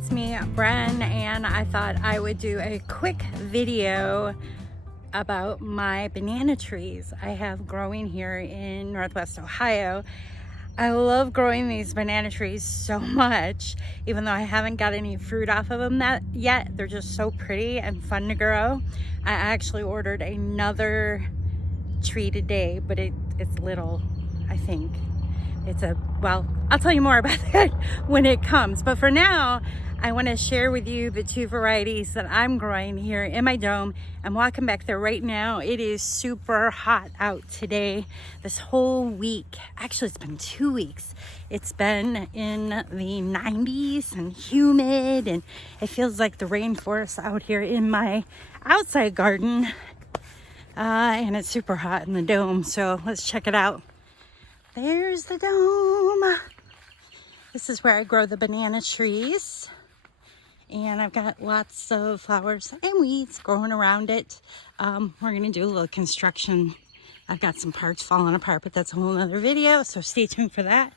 it's me, Bren, and I thought I would do a quick video about my banana trees I have growing here in Northwest Ohio. I love growing these banana trees so much, even though I haven't got any fruit off of them yet. They're just so pretty and fun to grow. I actually ordered another tree today, but it's little, I think. Well, I'll tell you more about that when it comes. But for now, I want to share with you the two varieties that I'm growing here in my dome. I'm walking back there right now. It is super hot out today. This whole week, actually it's been 2 weeks. It's been in the 90s and humid, and it feels like the rainforest out here in my outside garden. And it's super hot in the dome, so let's check it out. There's the dome. This is where I grow the banana trees. And I've got lots of flowers and weeds growing around it. We're gonna do a little construction. I've got some parts falling apart, but that's a whole nother video, so stay tuned for that.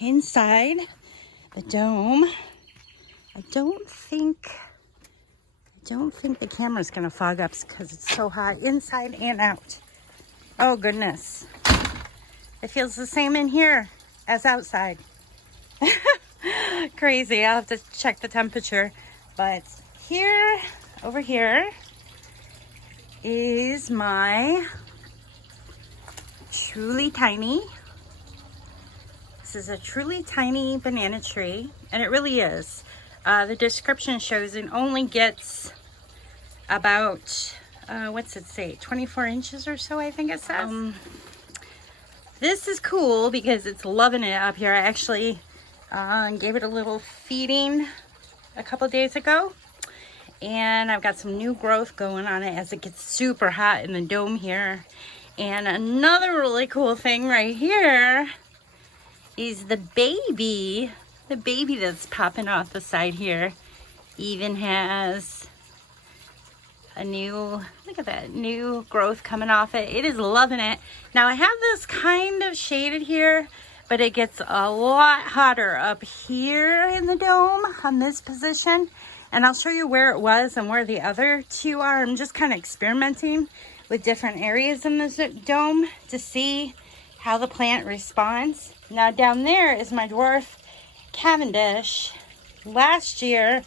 Inside the dome, I don't think the camera's gonna fog up because it's so hot inside and out. Oh goodness. It feels the same in here as outside. Crazy. I'll have to check the temperature. But over here is my truly tiny. This is a truly tiny banana tree, and it really is. The description shows it only gets about, what's it say, 24 inches or so, I think it says. This is cool because it's loving it up here. I actually gave it a little feeding a couple days ago, and I've got some new growth going on it as it gets super hot in the dome here. And another really cool thing right here is the baby that's popping off the side here even has a new, look at that, new growth coming off it. It is loving it. Now I have this kind of shaded here, but it gets a lot hotter up here in the dome on this position. And I'll show you where it was and where the other two are. I'm just kind of experimenting with different areas in the dome to see how the plant responds. Now down there is my Dwarf Cavendish. Last year,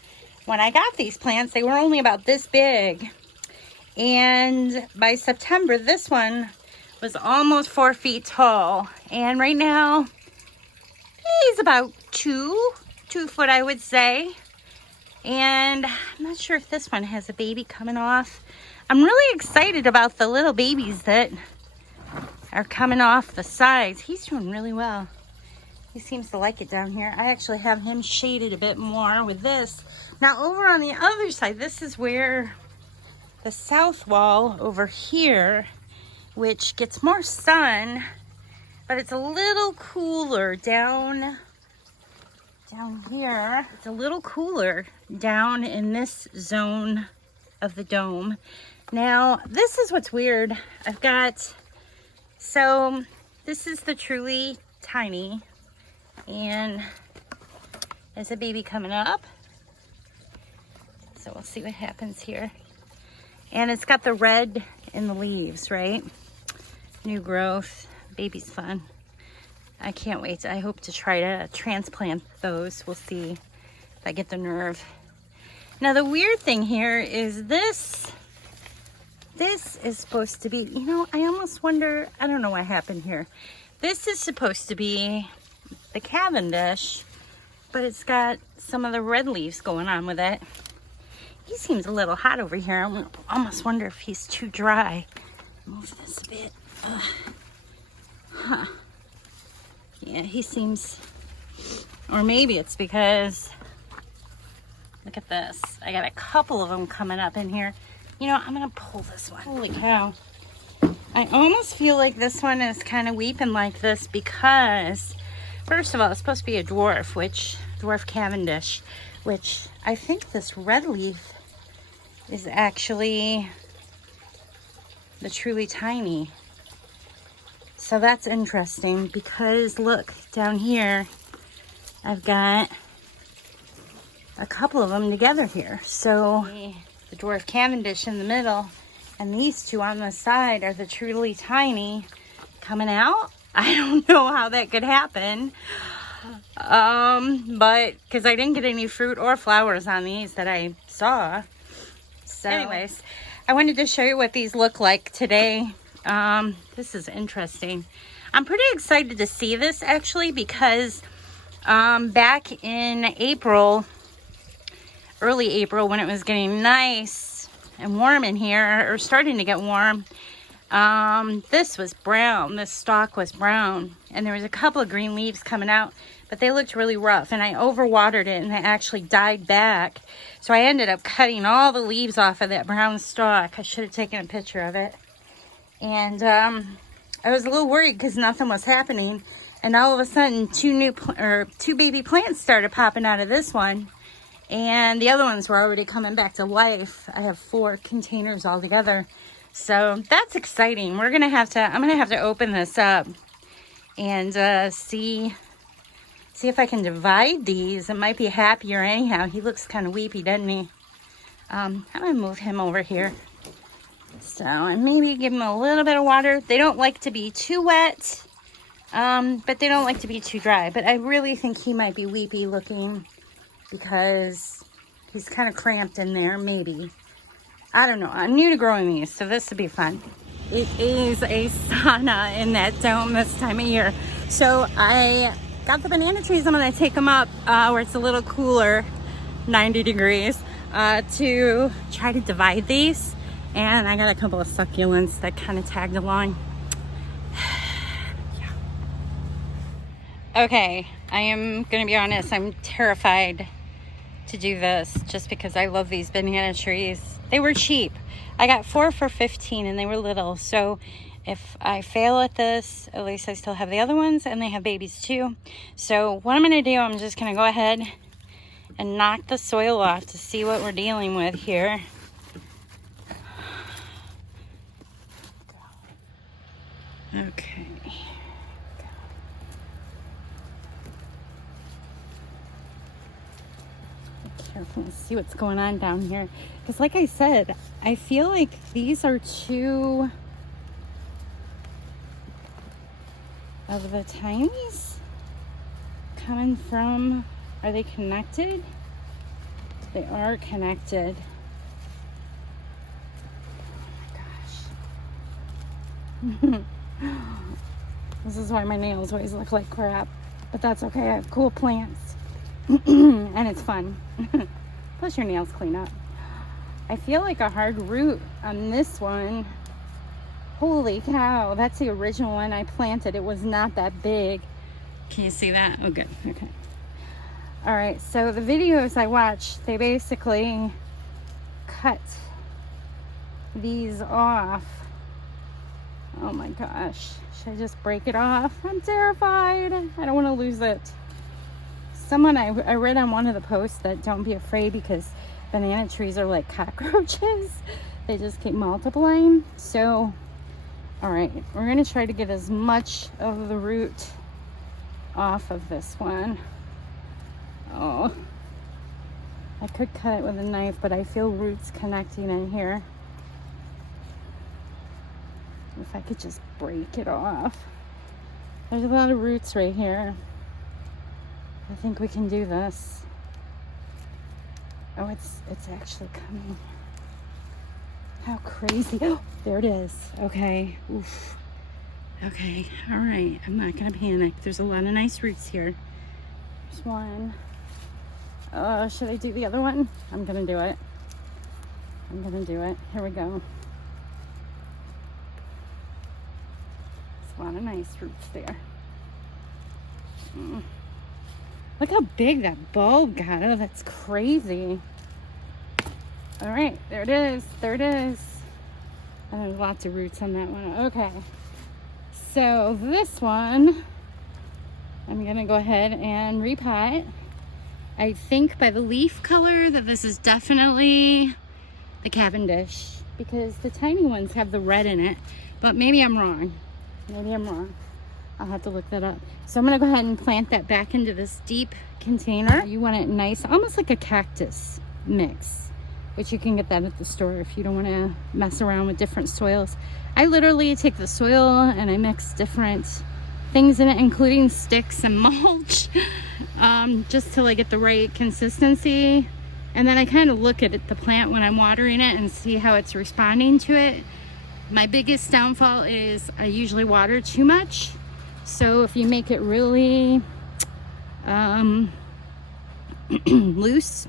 when I got these plants, they were only about this big. And by September, this one was almost 4 feet tall. And right now, he's about two foot, I would say. And I'm not sure if this one has a baby coming off. I'm really excited about the little babies that are coming off the sides. He's doing really well. He seems to like it down here. I actually have him shaded a bit more with this. Now over on the other side, this is where the south wall over here, which gets more sun, but it's a little cooler down here. It's a little cooler down in this zone of the dome. Now, this is what's weird. So this is the truly tiny, and there's a baby coming up. So we'll see what happens here. And it's got the red in the leaves, right? New growth. Baby's fun. I can't wait. I hope to try to transplant those. We'll see if I get the nerve. Now the weird thing here is this is supposed to be, you know, I almost wonder, I don't know what happened here. This is supposed to be the Cavendish, but it's got some of the red leaves going on with it. He seems a little hot over here. I almost wonder if he's too dry. Move this a bit. Yeah, he seems, or maybe it's because, look at this. I got a couple of them coming up in here. You know, I'm gonna pull this one. Holy cow. I almost feel like this one is kind of weeping like this because, first of all, it's supposed to be a Dwarf Cavendish, which I think this red leaf is actually the truly tiny. So that's interesting because look down here, I've got a couple of them together here. So the Dwarf Cavendish in the middle and these two on the side are the truly tiny coming out. I don't know how that could happen. But because I didn't get any fruit or flowers on these that I saw. So anyways, I wanted to show you what these look like today. This is interesting. I'm pretty excited to see this actually because back in April, early April, when it was getting nice and warm in here, or starting to get warm, this was brown. This stalk was brown, and there was a couple of green leaves coming out, but they looked really rough, and I overwatered it and it actually died back. So I ended up cutting all the leaves off of that brown stalk. I should have taken a picture of it. And I was a little worried because nothing was happening, and all of a sudden two baby plants started popping out of this one, and the other ones were already coming back to life. I have 4 containers all together, so that's exciting. I'm gonna have to open this up and see if I can divide these. It might be happier anyhow. He looks kind of weepy, doesn't he? I'm gonna move him over here. So, and maybe give them a little bit of water. They don't like to be too wet, but they don't like to be too dry. But I really think he might be weepy looking because he's kind of cramped in there, maybe. I don't know. I'm new to growing these, so this will be fun. It is a sauna in that dome this time of year. So I got the banana trees. I'm going to take them up where it's a little cooler, 90 degrees, to try to divide these. And I got a couple of succulents that kind of tagged along. Yeah. Okay, I am going to be honest. I'm terrified to do this just because I love these banana trees. They were cheap. I got 4 for $15 and they were little. So if I fail at this, at least I still have the other ones and they have babies too. So what I'm going to do, I'm just going to go ahead and knock the soil off to see what we're dealing with here. Okay. Be careful and see what's going on down here. Because like I said, I feel like these are two of the tinies coming from, are they connected? They are connected. Oh my gosh. This is why my nails always look like crap, but that's okay. I have cool plants and it's fun. Plus your nails clean up. I feel like a hard root on this one. Holy cow, that's the original one I planted. It was not that big. Can you see that? Oh good, okay. All right, so the videos I watched, they basically cut these off. Oh my gosh, should I just break it off? I'm terrified. I don't want to lose it. Someone, I read on one of the posts that don't be afraid because banana trees are like cockroaches. They just keep multiplying. So, all right, we're going to try to get as much of the root off of this one. Oh, I could cut it with a knife, but I feel roots connecting in here. If I could just break it off. There's a lot of roots right here. I think we can do this. Oh, it's actually coming. How crazy. Oh, there it is. Okay. Oof. Okay. All right. I'm not going to panic. There's a lot of nice roots here. There's one. Should I do the other one? I'm going to do it. I'm going to do it. Here we go. A lot of nice roots there. Look how big that bulb got. Oh, that's crazy. All right, there it is. There it is. And there's lots of roots on that one. Okay. So this one, I'm going to go ahead and repot. I think by the leaf color that this is definitely the Cavendish because the tiny ones have the red in it. But maybe I'm wrong. Maybe I'm wrong. I'll have to look that up. So I'm gonna go ahead and plant that back into this deep container. You want it nice, almost like a cactus mix, which you can get that at the store if you don't want to mess around with different soils. I literally take the soil and I mix different things in it, including sticks and mulch, just till I get the right consistency. And then I kind of look at the plant when I'm watering it and see how it's responding to it. My biggest downfall is I usually water too much. So if you make it really loose,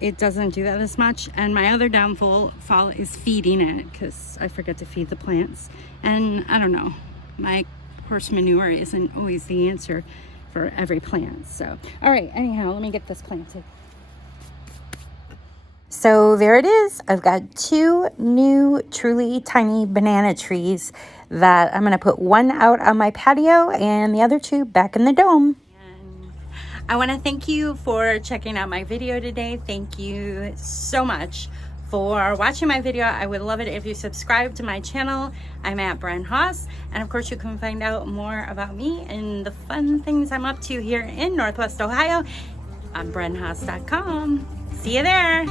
it doesn't do that as much. And my other downfall is feeding it, because I forget to feed the plants. And I don't know, my horse manure isn't always the answer for every plant. So, all right, anyhow, let me get this planted. So there it is. I've got 2 new truly tiny banana trees that I'm going to put one out on my patio and the other 2 back in the dome. I want to thank you for checking out my video today. Thank you so much for watching my video. I would love it if you subscribe to my channel. I'm at Bren Haas, and of course you can find out more about me and the fun things I'm up to here in Northwest Ohio on brenhaas.com. See you there.